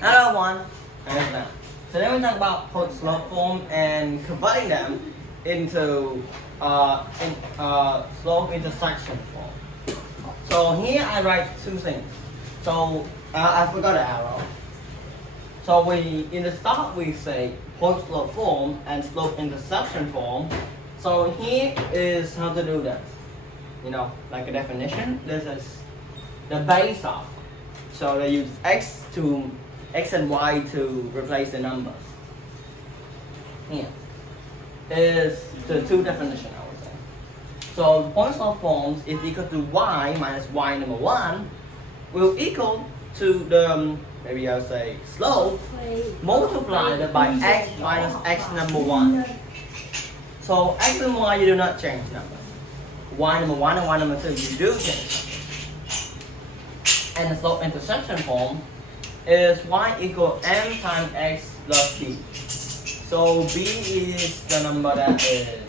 Another one is that. So then we talk about point slope form and converting them into slope intersection form. So here I write two things. So I forgot an arrow. So we in the start we say point slope form and slope interception form. So here is how to do that. You know, like a definition. This is the base of. So they use x and y to replace the numbers. Here is the two definition I would say. So the point slope forms is equal to y minus y number 1 will equal to the maybe I'll say slope multiplied by x minus x number 1. So x and y you do not change numbers. Y number 1 and y number 2 you do change numbers. And the slope interception form is y equal m times x plus b. So b is the number that is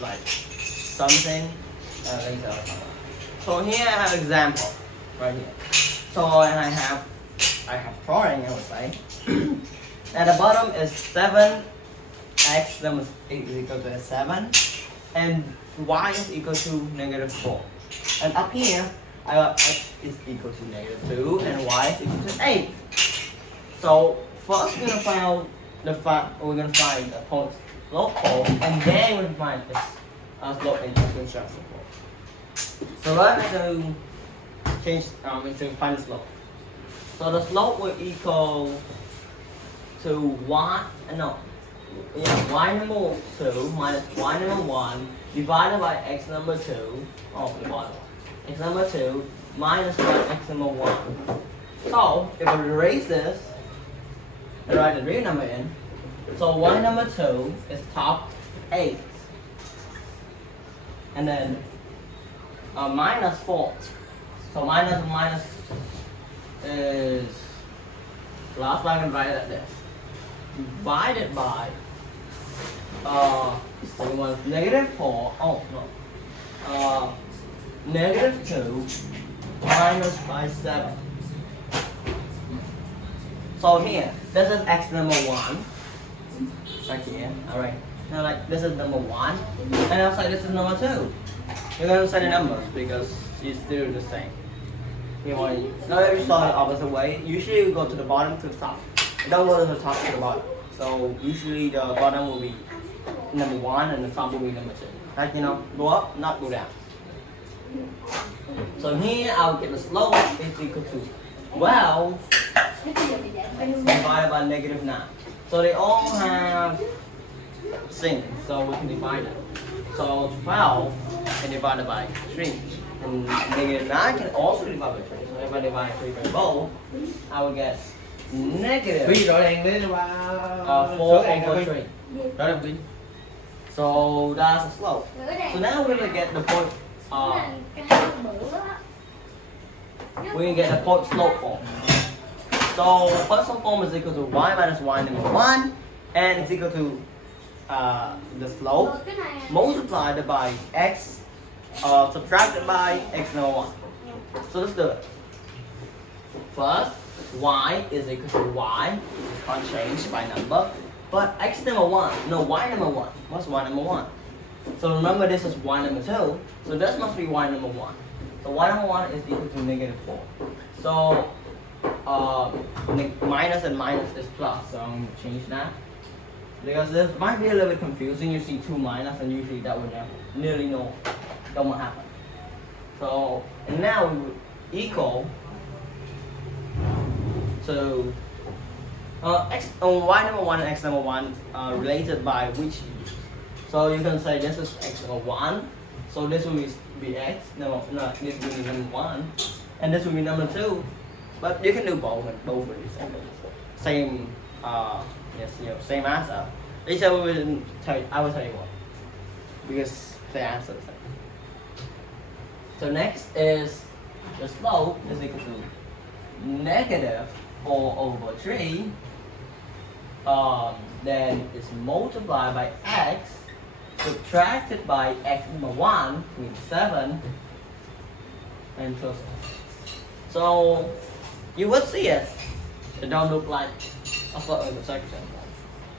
like something. So here I have example right here. So I have drawing I would say. At the bottom is 7 x then is equal to 7 and y is equal to negative 4. And up here I got x is equal to negative 2 and y is equal to 8. So first we're gonna find the point slope form and then we're gonna find this slope intersection form. So let's do change to find the slope. So the slope will equal to y number 2 minus y number 1 divided by x number 2. Oh, the bottom one. X number 2 minus x number 1. So if we erase this and write the real number in, so y number 2 is top 8. And then minus 4. So minus is last line and write it like this. Divided by negative 4. Oh no. Negative 2 minus by 7. So here, this is x number 1. Right here. Alright. Now like this is number 1. And outside this is number 2. You're gonna say the numbers because it's still the same. Now if you saw the opposite way, usually you go to the bottom to the top. Don't go to the top to the bottom. So usually the bottom will be number 1 and the top will be number 2. Like go up, not go down. So here I'll get the slope is equal to 12 divided by negative 9. So they all have same, so we can divide it. So 12 can divide by 3. And negative 9 can also divide by 3. So if I divide 3 by both, I will get negative 4 over 3. So that's the slope. So now we're going to get the point. We can get the point slope form. So point slope form is equal to y minus y number 1, and it's equal to the slope multiplied by x subtracted by x number 1. So let's do it. First, y is equal to y, unchanged by number, but x number 1, no, y number 1. What's y number 1? So remember this is y number 2, so this must be y number 1. So y number 1 is equal to negative 4. So minus and minus is plus, so I'm going to change that. Because this might be a little bit confusing, you see 2 minus and usually that would nearly no, that won't happen. So, and now we will equal to y number 1 and x number 1 related by which you use. So you can say this is x number 1, so this will be x, no, this will be number 1, and this will be number 2. But you can do both, and both will be same, same answer. I will tell you what, because the answer is the same. So next is the slope is equal to negative 4 over 3. Then it's multiplied by x subtracted by x number 1, which is 7, and plus 1. So you will see it It don't look like a float intersection form.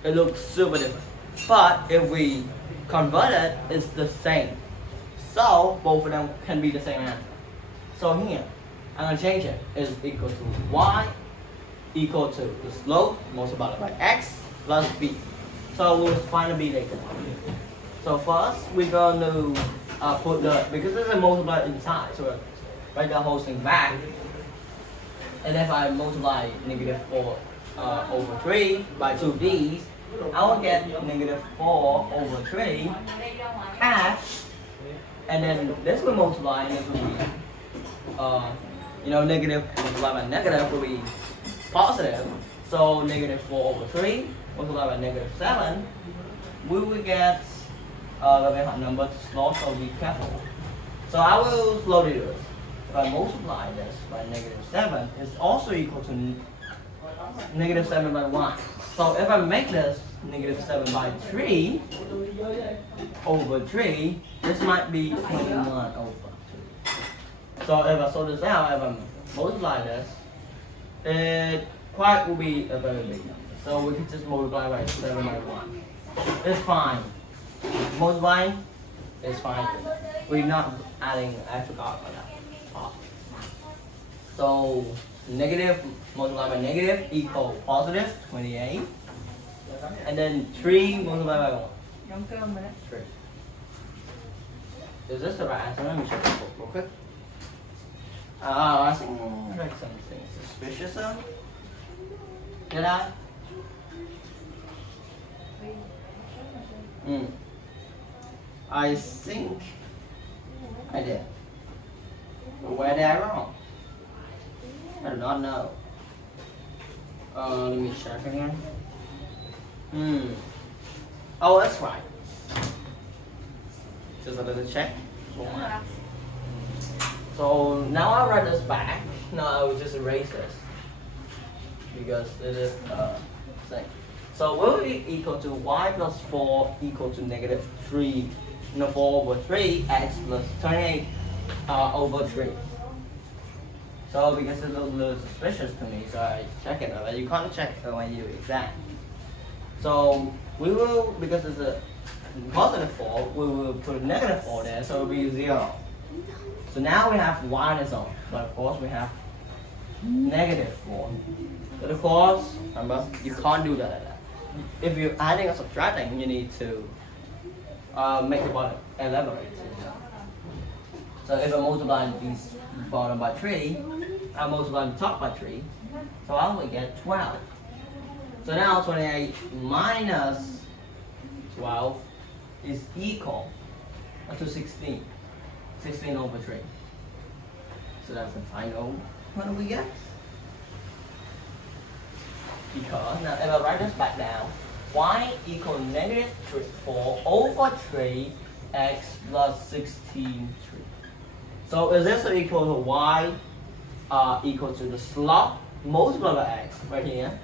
It looks super different. But if we convert it, it's the same. So both of them can be the same answer. So here, I'm gonna change it. Is equal to y equal to the slope multiplied by x plus b. So we'll find the b later. So first we're gonna put the, because this is multiplied inside, so we'll write the whole thing back. And if I multiply negative 4 over 3 by 2d's, I will get negative 4 over 3 x, and then this will multiply, and this will be, negative multiplied by negative will be positive. So negative 4 over 3 multiplied by negative 7, we will get a very hard number to slow, so be careful. So I will slowly do this. If I multiply this by negative 7, it's also equal to negative 7 by 1. So if I make this negative 7 by 3 over 3, this might be 21 over 3. So if I sort this out, if I multiply this, it quite will be a very big number. So we can just multiply by 7 by 1. It's fine. Multiplying is fine. We're not adding, I forgot about that. So negative multiplied by negative equal positive 28. And then 3 multiplied by 1. 3. Is this the right answer? Let me check the book real quick. I think I read something suspicious. Did I? I think I did. But where did I wrong? I do not know. Let me check again. Oh, that's right. Just a little check. So now I'll write this back. No, I will just erase this because it is thing. So will be equal to y plus 4 equal to negative 3, 4 over 3 x plus 28 over 3. So because it looks a little suspicious to me, so I check it over. You can't check it when you do exam. So we will, because it's a positive 4, we will put negative 4 there, so it will be 0. So now we have y on its own, but of course we have negative 4. But of course, remember, you can't do that like that. If you're adding or subtracting, you need to make the bottom elaborate. So if I multiply these bottom by 3, I multiply the top by 3, so I will get 12. So now 28 minus 12 is equal to 16. 16 over 3. So that's the final. What do we get? Because now if I write this back down, y equal negative 4 over 3 x plus 16 3. So is this equal to y equal to the slope multiplied by x right here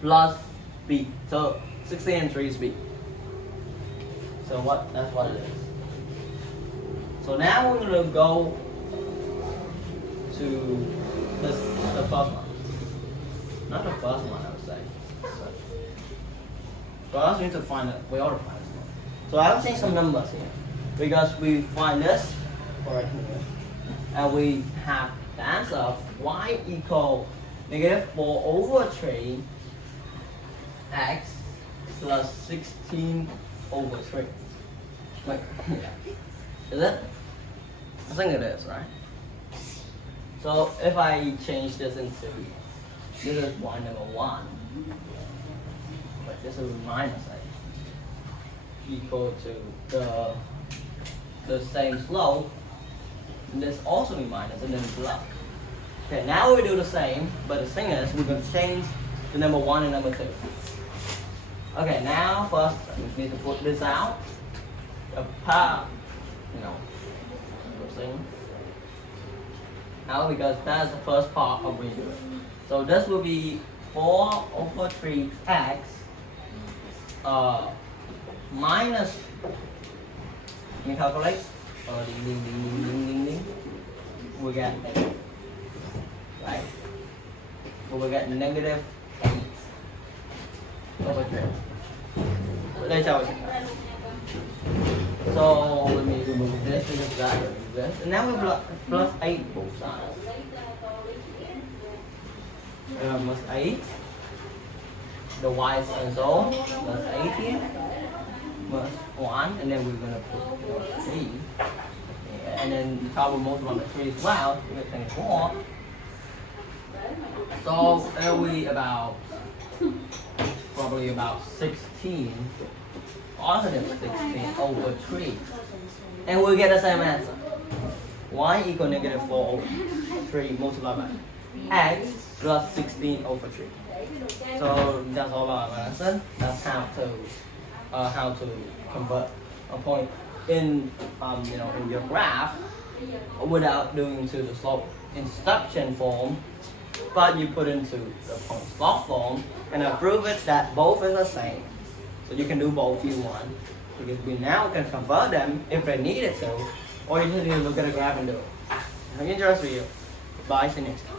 plus b. So 16 and 3 is b. So that's what it is. So now we're gonna go to the first one. Not the first one, I would say. But we need to find it. We ought to find this one. So I'll change some numbers here because we find this right here, and we have the answer of y equal negative 4 over 3 x plus 16 over 3. Wait, is it? I think it is, right? So if I change this into, this is y number 1, but this is minus a, equal to the same slope, and this also be minus, and then plus. Okay, now we do the same, but the thing is, we're going to change the number 1 and number 2. Okay, now first we need to put this out. Apart, thing. Now because that's the first part of redo it. So this will be 4 over 3x minus, can you calculate? Ding, ding, ding, ding, ding, ding, ding. We get 8. Right? we will get negative 8 over 3. Let's have it. So let me remove this, remove that, remove this. And now we plus 8 both sides. Plus 8. The y's cancel. Plus 8 here. Plus 1. And then we're going to put 3. Yeah, and then the top will multiply by 3 as well. We get 24. So there we about probably about 16, positive 16 over 3. And we'll get the same answer. Y equal negative 4 over 3 multiplied by x plus 16 over 3. So that's all about our lesson. That's how to convert a point in in your graph without doing to the slope instruction form, but you put into the point slope form and I prove it that both is the same. So you can do both if you want, because we now can convert them if they needed to, or you just need to look at a graph and do it. If I'm interested in you, bye, see you next time.